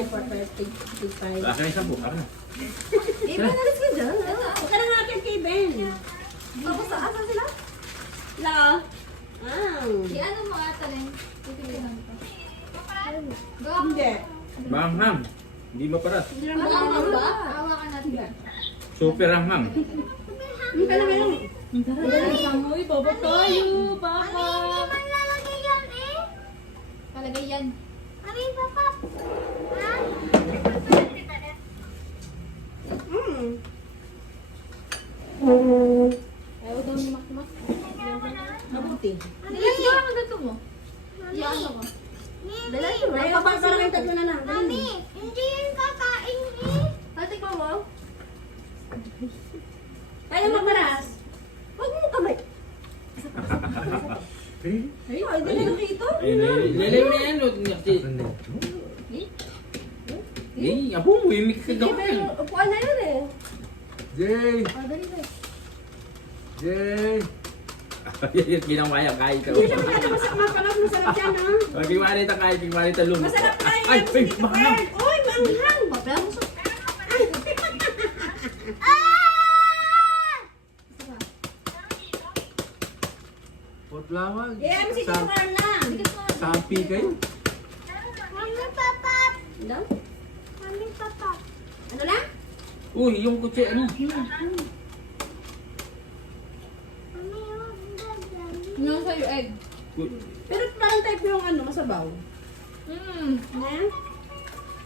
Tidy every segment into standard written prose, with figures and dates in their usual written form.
25 or 35. Lasa na 10. Ako na. Ben, alis ka dyan. Huwag ka na nga akin kay Ben. Tapos asan sila? La. Ano mo ata rin? Titigilan ko. Go. Hindi. Manghang. Hindi maparas. Hawakan ba? Hawakan natin. Super hanghang. Hindi ka na meron. Uy, baba tayo, baka. Palagay yan. Ayaw daw lumakmak. Mabuti. Dali ka ang gato mo. Yan ako. Dala yun. Ay, parang yung tatlo na lang. Mami, Hindi yan kakain eh. patik mo mo. Kaya maparas. Huwag mo kamay. Ay, dala lang dito. Ay, nilay mo yan. Eh, apo mo, yung mix ka Sige, daw. pero upuan na yun eh. Jay! Dali na. Jay! Ginawaya kahit ka. Hindi siya masarap yan ha. Hindi marita kahit, hindi marita lumot. Masarap na yun. Ay, Sige, manghang. Ben. Uy, manghang. Papel mo sa... Potlawan. Yeah, si Tito Carla. Sapi kayo. Mami, papa. Ano? Mami, papa. Ano lang? Uy, yung kutsi, ano? Mami, yung gagawin. Yung sa'yo, egg. Pero parang type yung ano, masabaw. Na?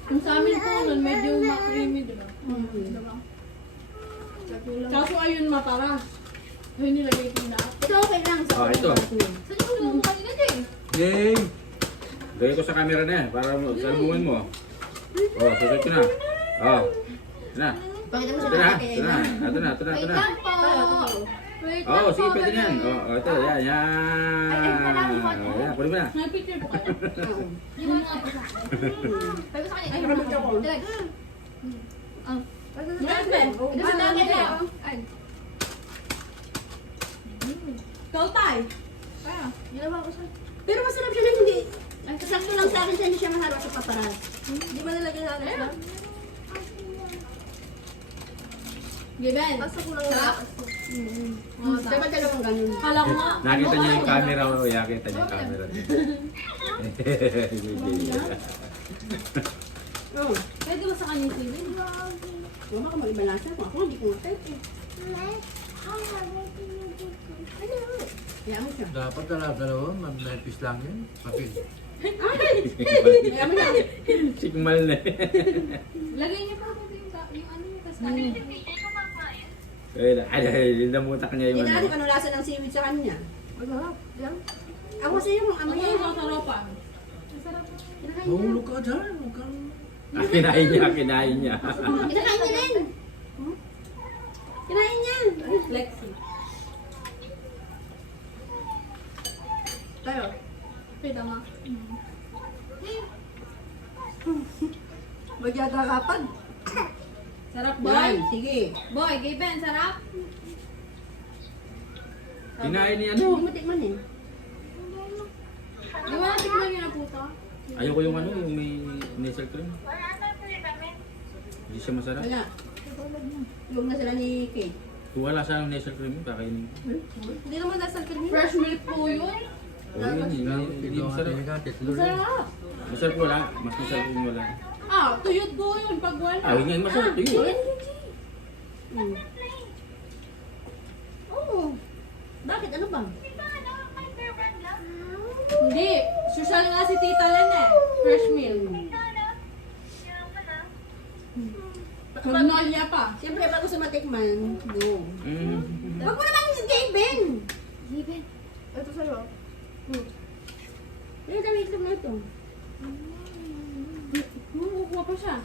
Yung sa amin po nun, medyo ma-creamy, diba? Kaso ayun mataras. Ayun nilagay ko na. Ito okay lang. Ah, ito. Saan yung ulo mo kanina, Jay? Jay! Gaya ko sa camera na yan, para salubungin mo. Oh, susunod ko na. Oh, na. Pakita mo Ito sa na, tatay ito na, ito na, ito na, ito Wait na. lang po. Wait Oh, lang sige, po. pwede na yan. dali. Oh, ito, yan, yan. Ay, kailangan ko. Yan, pwede mo na. May picture po kayo? Yun ang mga pasa. Pwede sa kanya. Ay, nakabit ako. Dilag. Ah. Ito sa tatay. Ito sa dagay na. Ay. Ikaw tay. Ah, ginawa ko siya. Pero masarap siya na hindi. Sakto lang sa akin siya, hindi siya maharap sa paparas. Di ba nalagay sa akin ba? Given. Basta ko lang Sarap. Dapat dalawang ganun. Kala ko nga. Nakita niya yung camera, oh, nakita niya yung camera. Oo. Pwede ba sa kanya yung sili? Huwag ka mag-ibalasa ko. Ako hindi ko nga-type eh. Ano? Kaya mo siya. Dapat dalawa, manipis lang yan. Papil. Kaya mo na. Sikmal na. Lagay niyo pa yung ano yung tas Ay, namutak niya yung Hindi natin ano. ano lasa ng seaweed sa kanya. Masarap. Yan. Ako sa iyo kung Ano amoy yung yan. sasarapan? Mahulog ka dyan. Huwag kang... Ah, kinain niya, kinain niya. Kinakain niya rin. Kinain niya. Lexi. Tayo. Pwede nga. Magyata kapag. Sarap boy. Yan. Sige. Boy, Given, sarap. Kinain niya Hindi ano? mo tikman eh. Di ba natikman niyo na po to? Ayoko yung ano, yung may nasal cream. Hindi siya masarap. Wala. Huwag na sila ni Kate. Kung wala siyang nasal cream, kakainin ko. Hindi naman nasa kanina. Fresh milk po yun. Oh, yun, hindi masarap. Sarap. Masarap wala, mas masarap yung wala. Ah, tuyot po yun pag wala. Ah, yun nga, masarap yun. Oo. Bakit? Ano ba? Hindi. Social nga si Tita Len eh. Fresh milk. Magnolia pa. Siyempre, bago sa matikman, go. Mm. Huwag mo naman yung Javen! Given. Ito sa'yo. Pero dami itlog na ito. Kukuha pa siya.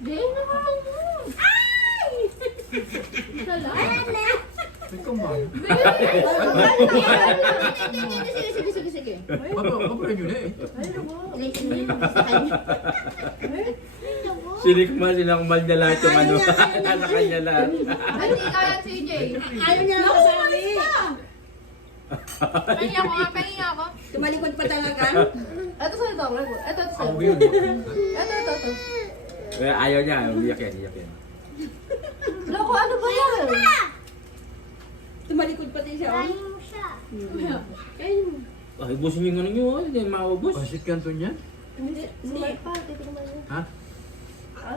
Javen naman! Ay! Sarap. Ayan na! May kumbang. Sige, sige, sige. Papa yun eh. Ilaysin mo yun. Sa kanya. Sinikmal, sinakmal niya lahat yung ano. Nasa kanya lahat. Ay, hindi kaya si Jay. Ayaw niya ako sabi. Pahinga ko nga, pahinga ko. Tumalikod pa talaga. Ito sa'yo daw. Ito sa'yo. Ako yun. Ito. Kaya ayaw niya, umiyak yan, iyak yan. Loko, ano ba yan? Tumalikod pati siya. Oh. Kain mo siya. Kain mo. Ay, ubusin yung ano nyo, hindi maubos. Pansit kanton yan? Hindi. Sumay pa. Titignan mo. Ha? Ha?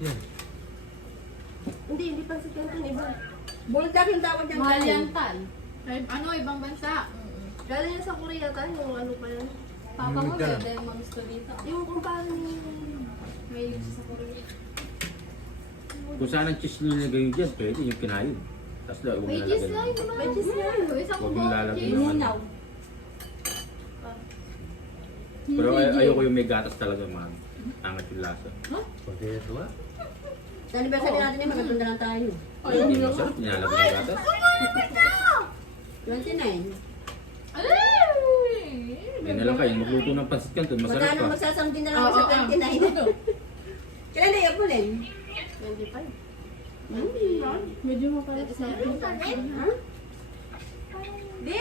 Yan. Hindi pa si Kenton. Iba. Buldak yung tawag niyang Mahal kain. yan, Tal. Ano, ibang bansa. Galing yan sa Korea tayo. Yung ano pa yan. Papa mo, Ka. pwede mag-gusto dito. Yung kumpara ni... May gusto sa Korea. Kung saan ang cheese nilagay yun dyan, pwede yung kinain. Tapos daw, huwag May lalagyan. cheese lang, di ba? May cheese lang. Isa ko Huwag ba? mong lalagyan Cheese. ng ano. Umunaw. Pero Hindi, Jay. ayoko yung may gatas talaga, man. Angat yung lasa. Pwede ito ah. Sa anniversary natin yan, magaganda lang tayo. Hindi masarap, nilalagyan ng gatas. 29. Yan na lang kayo, magluto ng pansit kanton, masarap Magkano pa. magsasamtin na lang ako sa 29? Kailan na yung rin? 25. Medyo mapalit sa akin. Di!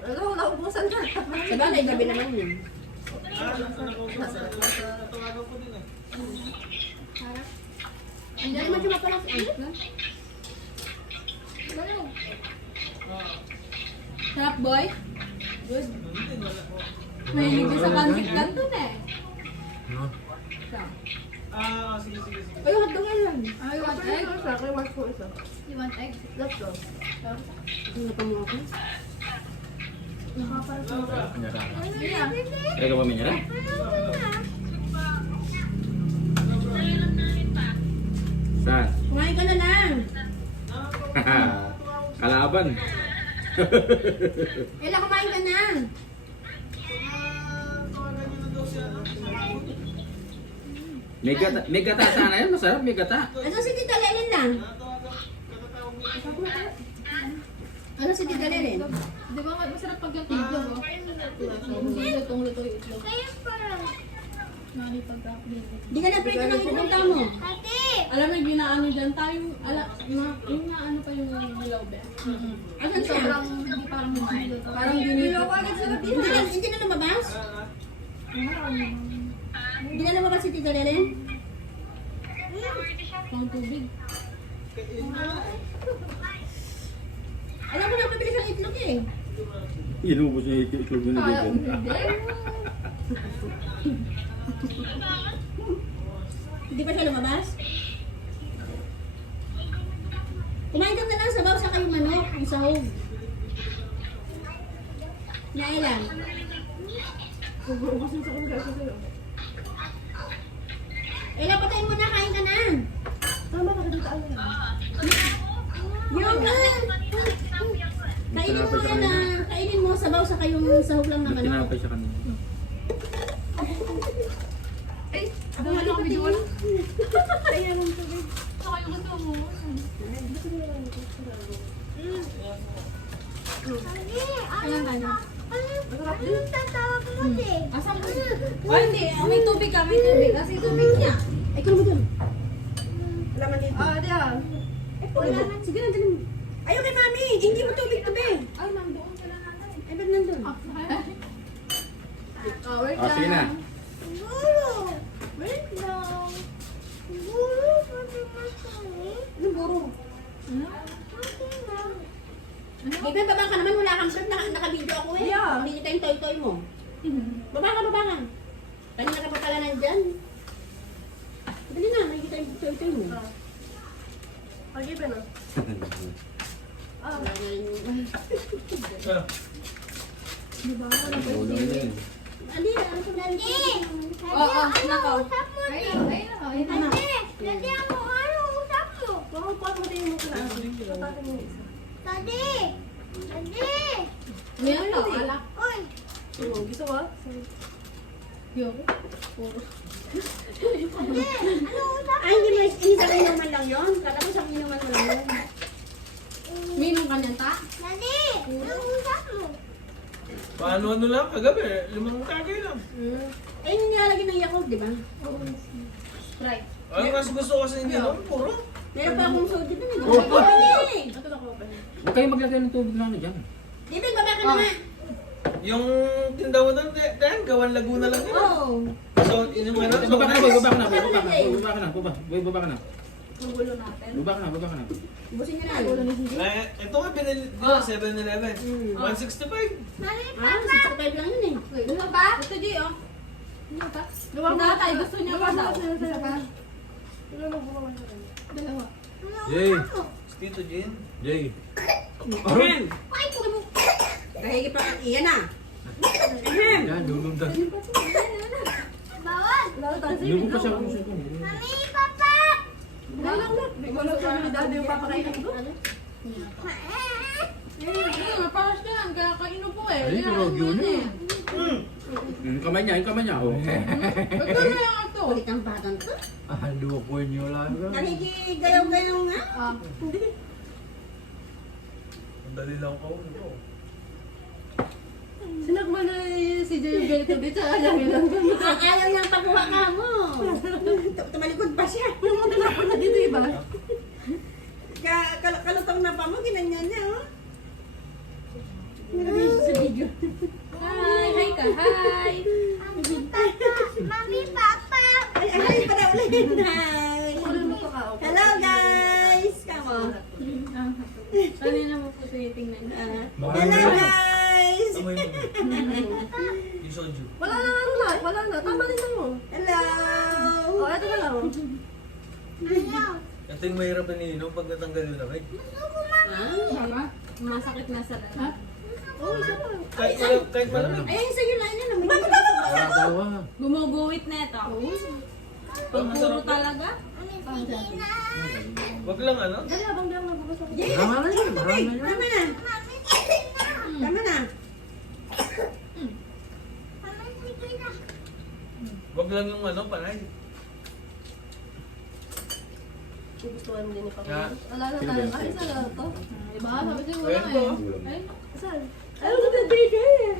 Ano, naubusan ka. Sa bagay, gabi naman yun. Andiyan naman yung mapalit sa akin. Sarap, boy? Good. Mahilig ka sa pancit canton eh. No? Siya. Ay, hotdog yan lang. Ah, you want egg? Kay Mark po isa. You want egg? Let's go. Ano pa mo ako? Kanya ka. Yeah. Kaya ka pa minyara? Saan? Kumain ka na lang. Kalaban. Kailan kumain ka na? May gata sana yan, masarap, may gata. Ano si Tita Lelen lang? Ano si Tita Lelen? Di ba masarap pag yung itlog, oh? Lutong-luto yung itlog. Kaya parang. Nari pagka-plate. Di ka na prito ng ipunta mo. Ate! Alam mo, yung ginaano dyan tayo, yung naano pa yung nilaw be. Asan siya? Sobrang, hindi parang luto. Parang ginilo ko agad sa gabi. Hindi na lumabas? Hindi na lumabas si Tita Lelen? Pang tubig. Alam ko na pabilis ang itlog eh. Inubos niya yung itlog mo na Kaya, dito. hindi. Hindi pa siya lumabas? Kumain ka na lang sabaw sa kayong manok, yung sahog. Nailan? Ela, patayin mo na, kain ka na. Tama ka dito. Yung kainin mo yan na, kainin mo sabaw sa kayong sahog lang na May manok. tinapay siya kanina. Ay, Ako mali pati yun. Kaya lang tubig. Saka yung gusto mo. Ate, ano? Anong tatawag mo, te? Asan mo? Oh, hindi. Oh, may tubig ka, may tubig. Kasi tubig niya. Ay, kano mo dun? Wala man dito. Ah, di ah. Wala man. Sige na, dali mo. Ayaw kay mami. Hindi mo tubig to, be. Ay, nandoon sila natin. Ay, ba't nandun? Ah, wait Ah, sige na. lang. Siguro. Wait lang. Siguro, pati masakit. Anong buro? Okay lang. Bebe, baba ka naman. Wala kang shirt. Naka-video ako eh. Yeah. Hindi kita yung toy-toy mo. Baba ka, baba ka. Kanina ka pa pala nandyan. Dali na, nakikita yung toy-toy mo. Okay pa na. Wala na rin yung... Ulo na yun. Andi, ano ko dali? Oo, nako. Usap mo, Ay, te. ay, ay, ay. Ate, dati ako, ano usap mo? Baka pa ako tayo mo ka na. Patatin mo isa. Dati! Dati! Meron to, alak. Oy! Oo, gusto ko? Yoko. Dati! Ano usap? Ay, hindi isang inuman lang yun. Kala ko isang inuman mo lang yun. Minum ka niyan, ta? Dati! Ano usap mo? Paano lang kagabi? 5 tagay lang. Ay, hindi nilalagyan ng Yakult, di ba? Sprite. Ano kasi gusto ko sa inyo? Puro. Meron pa akong soda dun eh. Oo, Baka Huwag kayong maglagay ng tubig na ano dyan. David, baba ka na nga. Yung tindaw mo doon, Dan, gawan Laguna lang yun. Oh. So, yun yung meron. Baba ka na, boy. Baba ka na. Boy, baba ka na. Boy, baba ka na. Boy, baba ka na. Magulo natin. Baba ka na. Baba ka na. Busin niya na. Ulo ni Gigi. Ito nga, binili nila 7-Eleven. 165. Mami, Ah, 65 lang yun eh. Wait, ano ba? Ito, G, oh. Ano ba? Tatay, gusto niya pa daw. Isa pa. Dalawa. Jay. Tito Jean. Jay. Ahem. Kahigi pa kang iyan ah. Ahem. Yan, lulundan. bawal. Lulundan pa siya kung gusto ko. Mami, papa. Wala sa mga dati yung papakainin ko. Mapakas ka yan, kaya kaino po eh. Ay, pero yun eh. Yung kamay niya, yung kamay niya. Oh. Ba't ka na yung ito? Kulit ang batang to. Lupo nyo lang. Nakikigayaw-gayaw nga. Ang dali lang ko. Sinakma na si Jay yung ganito dito. Ayaw lang. Ayaw niyang pakuha ka mo. Tumalikod pa siya. Yung mga tinapon na dito iba. Kalutong na pa mo, ginanyan niya oh. Sa video. Hi, hi ka, hi. Mami, papa. Ay, pa daw ulit. Hi. Hello guys. Come on. Kanina mo po siya tingnan. Hello guys. Amoy mo. Yung soju. Wala na, ano na. Wala na. Tama rin lang mo. Hello. Oh, eto na lang. Ayaw. Ito yung mahirap na ninom pag natanggal yung lamig. Tama? Masakit na sa lahat. Kahit malamig. Ayun sa'yo na yun. Dawa. Gumuguhit na ito. Pagpuro talaga. Mami, sige na. Wag lang ano. Dali, abang lang magbabasa ko. Tama na yun. Tama na yun. Tama na. Mami, sige na. Tama na. Mami, sige na. Wag lang yung ano, panay. Gustuhan din ni Papa. Ya. Wala na tayo. Ay, isa lang to. Diba? Sabi sa'yo wala Ayan po. eh. Ay, Saan? Ayaw na nabigay eh.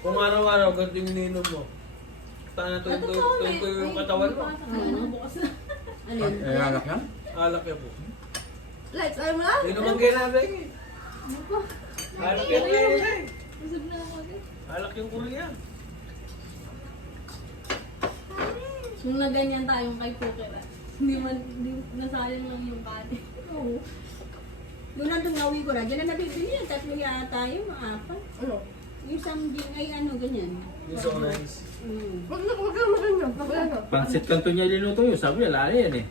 Kung araw-araw, ganito yung ninom mo. Sana tuyo yung katawan mo. ano, bukas na. Ano yun? Eh, alak yan? Alak yan po. Lights, ayaw mo lang? Inuman kayo natin eh. Alak yan kayo eh. Busog na ako agad. Alak yung Korea. Nung naganyan tayong kay Poker, hindi nasayang lang yung body. Oo. Doon nandun nauwi ko na. Diyan na nabibili yan. Tatlo yata yung mga apat. Ano? Yung something ay ano ganyan. Yung so nice. Mm. Wag na, wag na, wag na. Wag na. Pansit kanto niya ilinuto yun. Sabi niya, lali yan eh.